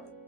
Thank you.